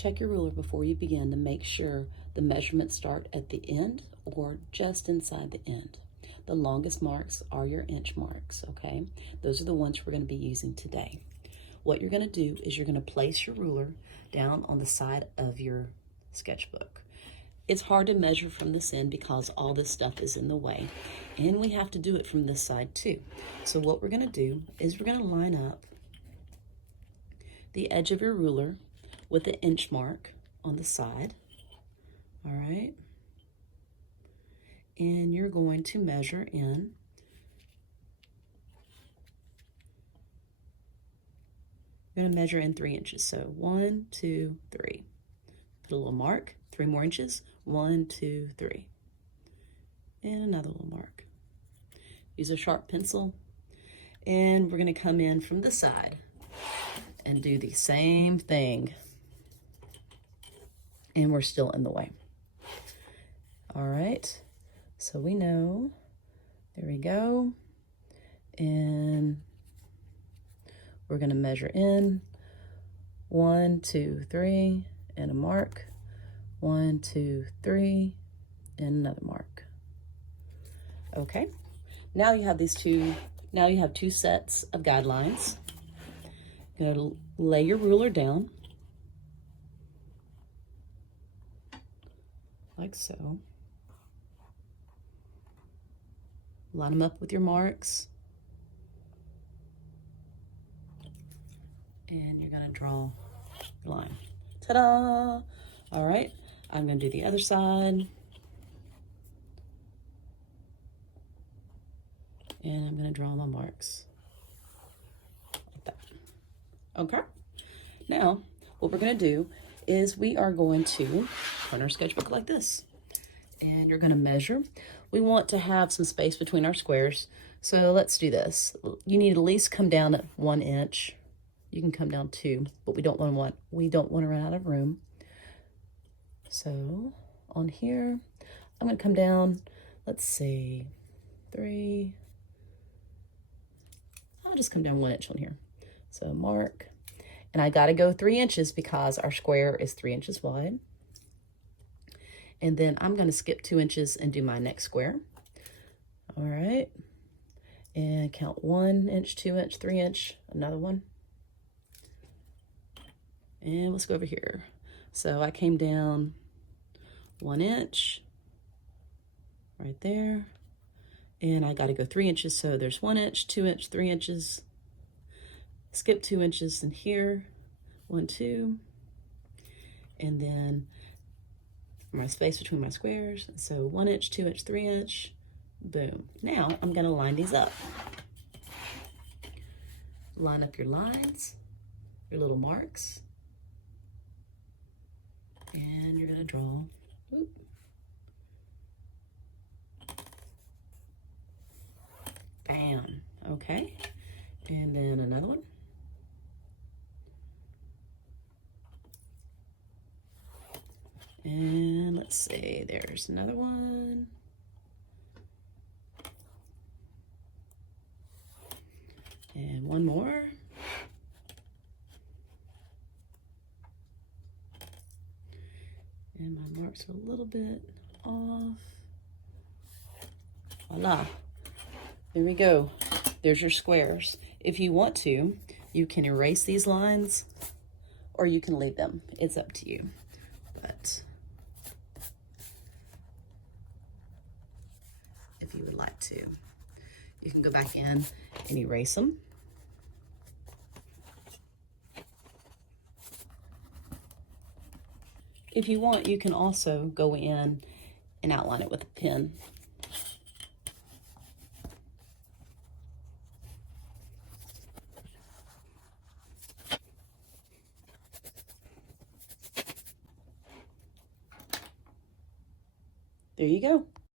Check your ruler before you begin to make sure the measurements start at the end or just inside the end. The longest marks are your inch marks, okay? Those are the ones we're going to be using today. What you're going to do is you're going to place your ruler down on the side of your sketchbook. It's hard to measure from this end because all this stuff is in the way, and we have to do it from this side too. So what we're going to do is we're going to line up the edge of your ruler with the inch mark on the side, all right? And you're going to measure in You're going to measure in 3 inches. So 1, 2, 3. Put a little mark, 3 more inches. 1, 2, 3. And another little mark. Use a sharp pencil. And we're going to come in from the side and do the same thing. And we're still in the way. All right. So we know. There we go. And we're going to measure in 1, 2, 3, and a mark. 1, 2, 3, and another mark. Okay. Now you have these two. Now you have 2 sets of guidelines. You're going to lay your ruler down like so. Line them up with your marks. And you're going to draw your line. Ta-da! All right, I'm going to do the other side. And I'm going to draw my marks like that. Okay? Now, what we're going to do is we are going to turn our sketchbook like this. And you're going to measure. We want to have some space between our squares. So let's do this. You need to at least come down at 1 inch. You can come down 2, but we don't want to run out of room. So on here, I'm going to come down, let's see, 3. I'll just come down 1 inch on here. So mark, and I got to go 3 inches because our square is 3 inches wide. And then I'm going to skip 2 inches and do my next square. All right, and count 1 inch, 2 inch, 3 inch, another one. And let's go over here. So I came down 1 inch right there. And I got to go 3 inches. So there's 1 inch, 2 inch, 3 inches. Skip 2 inches in here. 1, 2. And then my space between my squares. So 1 inch, 2 inch, 3 inch. Boom. Now I'm going to line these up. Line up your lines, your little marks. And you're going to draw, whoop, bam, okay, and then another one, and let's see, there's another one, and one more. And my marks are a little bit off. Voila. There we go. There's your squares. If you want to, you can erase these lines or you can leave them. It's up to you. But if you would like to, you can go back in and erase them. If you want, you can also go in and outline it with a pen. There you go.